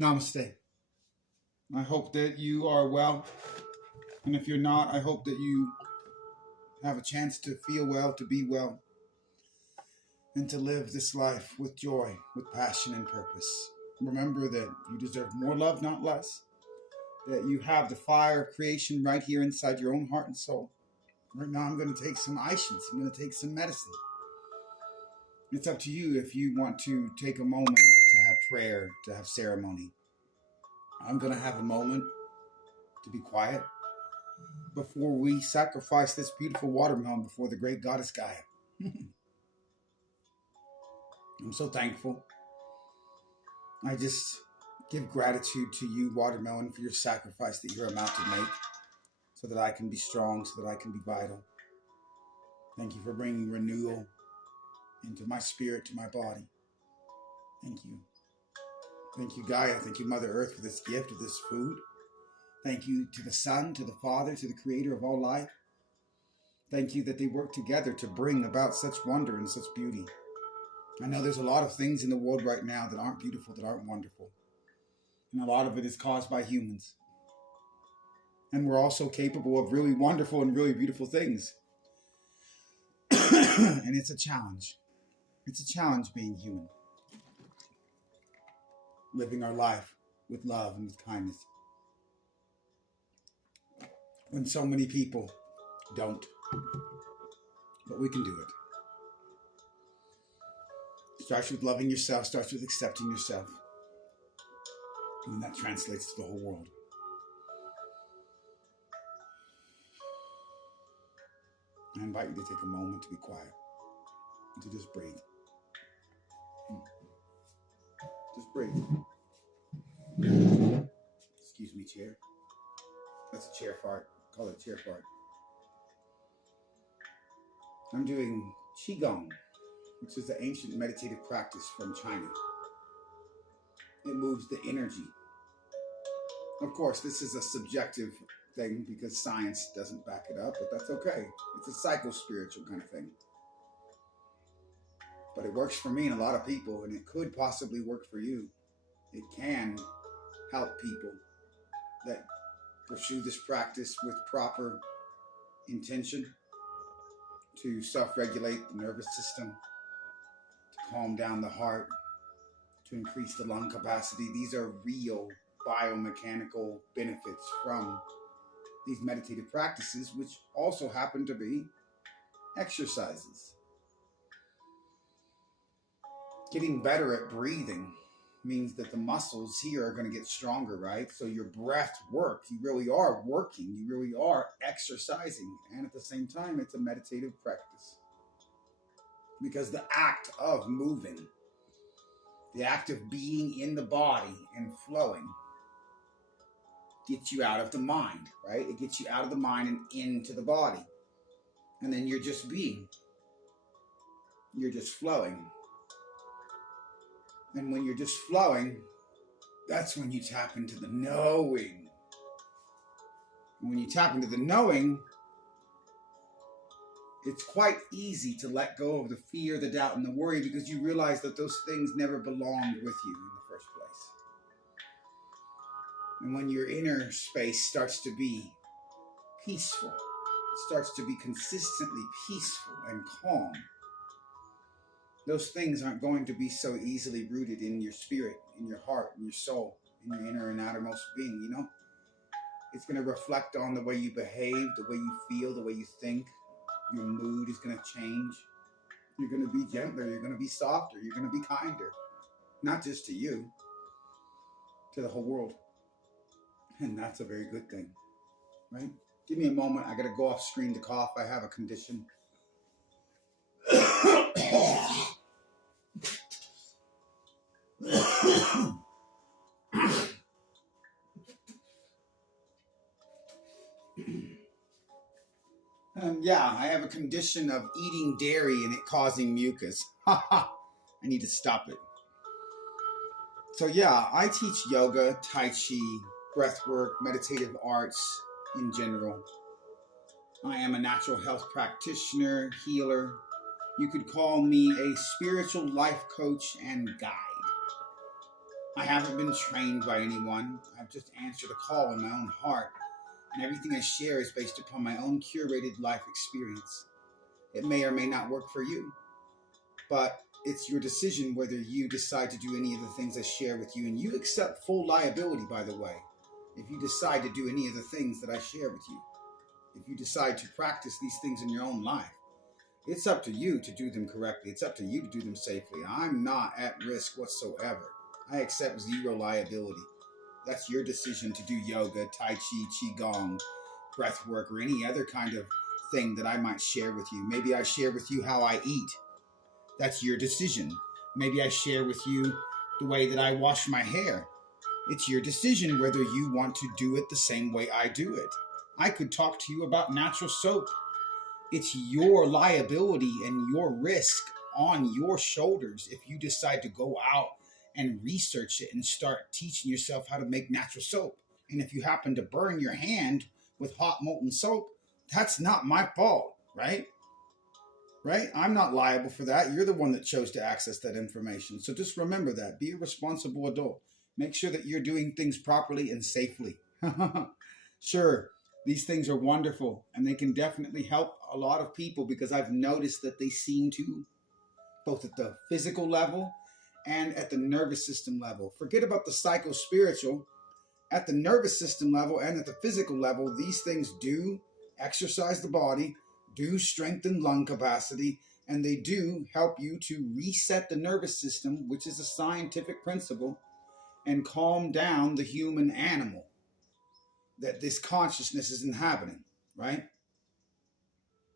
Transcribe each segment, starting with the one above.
Namaste. I hope that you are well. And if you're not, I hope that you have a chance to feel well, to be well, and to live this life with joy, with passion and purpose. Remember that you deserve more love, not less. That you have the fire of creation right here inside your own heart and soul. Right now, I'm going to take some Ishins. I'm going to take some medicine. It's up to you if you want to take a moment to have prayer, to have ceremony. I'm going to have a moment to be quiet before we sacrifice this beautiful watermelon before the great goddess Gaia. I'm so thankful. I just give gratitude to you, watermelon, for your sacrifice that you're about to make so that I can be strong, so that I can be vital. Thank you for bringing renewal into my spirit, to my body. Thank you. Thank you, Gaia. Thank you, Mother Earth, for this gift of this food. Thank you to the Son, to the Father, to the Creator of all life. Thank you that they work together to bring about such wonder and such beauty. I know there's a lot of things in the world right now that aren't beautiful, that aren't wonderful. And a lot of it is caused by humans. And we're also capable of really wonderful and really beautiful things. And it's a challenge. It's a challenge being human. Living our life with love and with kindness. When so many people don't. But we can do it. Starts with loving yourself, starts with accepting yourself. And that translates to the whole world. I invite you to take a moment to be quiet and to just breathe. Just breathe. Excuse me, chair. That's a chair fart. Call it a chair fart. I'm doing Qigong, which is the ancient meditative practice from China. It moves the energy. Of course, this is a subjective thing because science doesn't back it up, but that's okay. It's a psycho-spiritual kind of thing. But it works for me and a lot of people, and it could possibly work for you. It can help people that pursue this practice with proper intention to self-regulate the nervous system, to calm down the heart, to increase the lung capacity. These are real biomechanical benefits from these meditative practices, which also happen to be exercises. Getting better at breathing means that the muscles here are going to get stronger, right? So your breath works. You really are working. You really are exercising. And at the same time, it's a meditative practice. Because the act of moving, the act of being in the body and flowing, gets you out of the mind, right? It gets you out of the mind and into the body. And then you're just being. You're just flowing. And when you're just flowing, that's when you tap into the knowing. And when you tap into the knowing, it's quite easy to let go of the fear, the doubt, and the worry because you realize that those things never belonged with you in the first place. And when your inner space starts to be peaceful, it starts to be consistently peaceful and calm, those things aren't going to be so easily rooted in your spirit, in your heart, in your soul, in your inner and outermost being, you know? It's going to reflect on the way you behave, the way you feel, the way you think. Your mood is going to change. You're going to be gentler. You're going to be softer. You're going to be kinder. Not just to you, to the whole world. And that's a very good thing, right? Give me a moment. I got to go off screen to cough. I have a condition. Yeah, I have a condition of eating dairy and it causing mucus. I need to stop it. So yeah, I teach yoga, tai chi, breathwork, meditative arts in general. I am a natural health practitioner, healer. You could call me a spiritual life coach and guide. I haven't been trained by anyone. I've just answered a call in my own heart, and everything I share is based upon my own curated life experience. It may or may not work for you, but it's your decision whether you decide to do any of the things I share with you, and you accept full liability, by the way, if you decide to do any of the things that I share with you. If you decide to practice these things in your own life, it's up to you to do them correctly. It's up to you to do them safely. I'm not at risk whatsoever. I accept zero liability. That's your decision to do yoga, tai chi, qigong, breath work, or any other kind of thing that I might share with you. Maybe I share with you how I eat. That's your decision. Maybe I share with you the way that I wash my hair. It's your decision whether you want to do it the same way I do it. I could talk to you about natural soap. It's your liability and your risk on your shoulders if you decide to go out and research it and start teaching yourself how to make natural soap. And if you happen to burn your hand with hot molten soap, that's not my fault, right? Right? I'm not liable for that. You're the one that chose to access that information. So just remember that. Be a responsible adult. Make sure that you're doing things properly and safely. Sure, these things are wonderful, and they can definitely help a lot of people because I've noticed that they seem to, both at the physical level and at the nervous system level. Forget about the psycho-spiritual. At the nervous system level and at the physical level, these things do exercise the body, do strengthen lung capacity, and they do help you to reset the nervous system, which is a scientific principle, and calm down the human animal that this consciousness is inhabiting, right?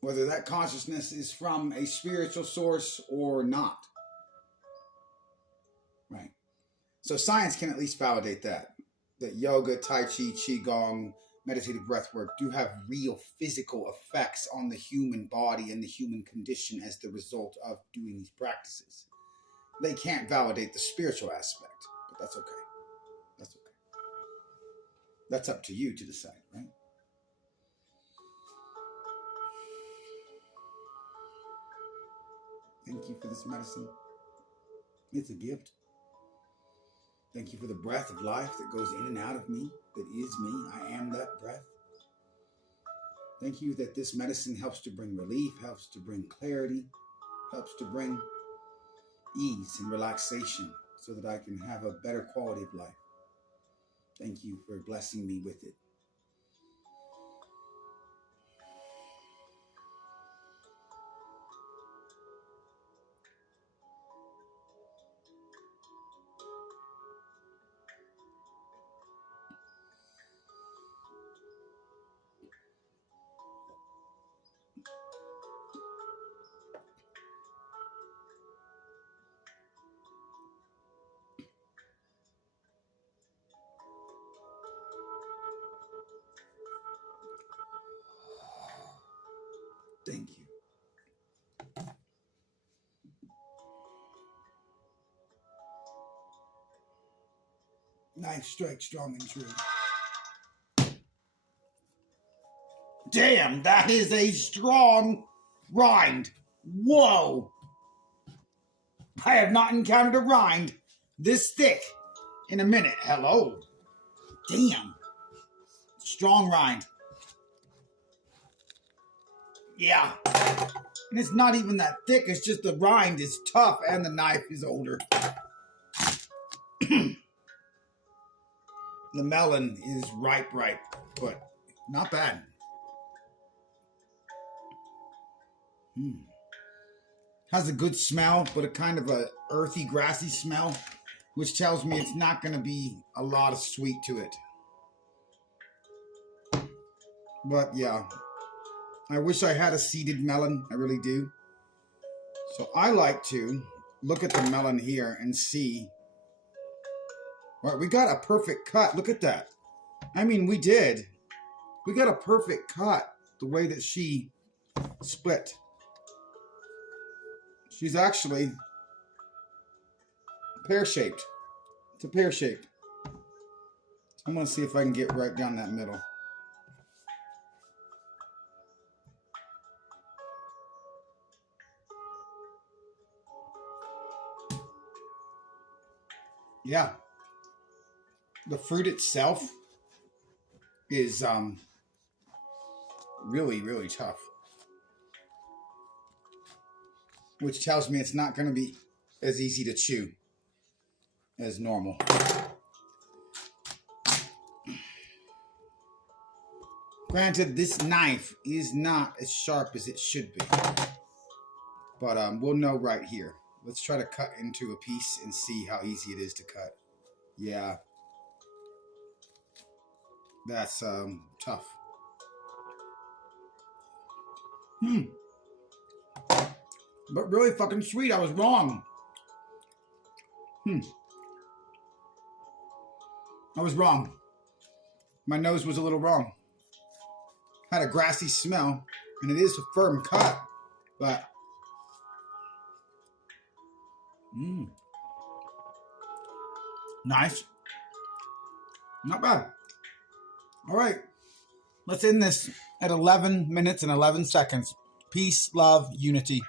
Whether that consciousness is from a spiritual source or not, right? So science can at least validate that yoga, tai chi, qigong, meditative breath work do have real physical effects on the human body and the human condition as the result of doing these practices. They can't validate the spiritual aspect, but that's okay. That's okay. That's up to you to decide, right? Thank you for this medicine. It's a gift. Thank you for the breath of life that goes in and out of me, that is me. I am that breath. Thank you that this medicine helps to bring relief, helps to bring clarity, helps to bring ease and relaxation so that I can have a better quality of life. Thank you for blessing me with it. Thank you. Knife strike strong and true. Damn, that is a strong rind. Whoa. I have not encountered a rind this thick in a minute. Hello. Damn. Strong rind. Yeah. And it's not even that thick. It's just the rind is tough and the knife is older. The melon is ripe, but not bad. Has a good smell, but a kind of a earthy, grassy smell, which tells me it's not going to be a lot of sweet to it. But yeah, I wish I had a seeded melon. I really do. So I like to look at the melon here and see. Right, we got a perfect cut. Look at that. I mean, we did. We got a perfect cut the way that she split. She's actually pear-shaped. It's a pear shape. I'm going to see if I can get right down that middle. Yeah, The fruit itself is really, really tough. Which tells me it's not going to be as easy to chew as normal. Granted, this knife is not as sharp as it should be. But we'll know right here. Let's try to cut into a piece and see how easy it is to cut. Yeah. That's tough. But really fucking sweet. I was wrong. I was wrong. My nose was a little wrong. Had a grassy smell, and it is a firm cut, but nice. Not bad. All right. Let's end this at 11 minutes and 11 seconds. Peace, love, unity.